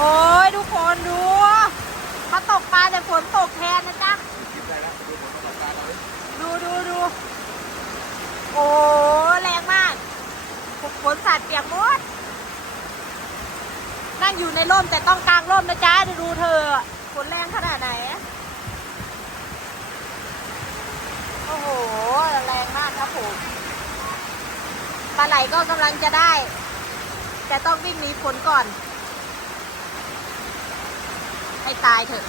โอ้ยทุกคนดูมาตกปลาแต่ฝนตกแทนนะจ๊ะดูโอ้แรงมากฝนสาดเปียกหมดนั่งอยู่ในร่มแต่ต้องกางร่มนะจ๊ะดูเธอฝนแรงขนาดไหนโอ้โหแรงมากครับผมปลาไหลก็กำลังจะได้แต่ต้องวิ่งหนีฝนก่อนให้ตายเถอะ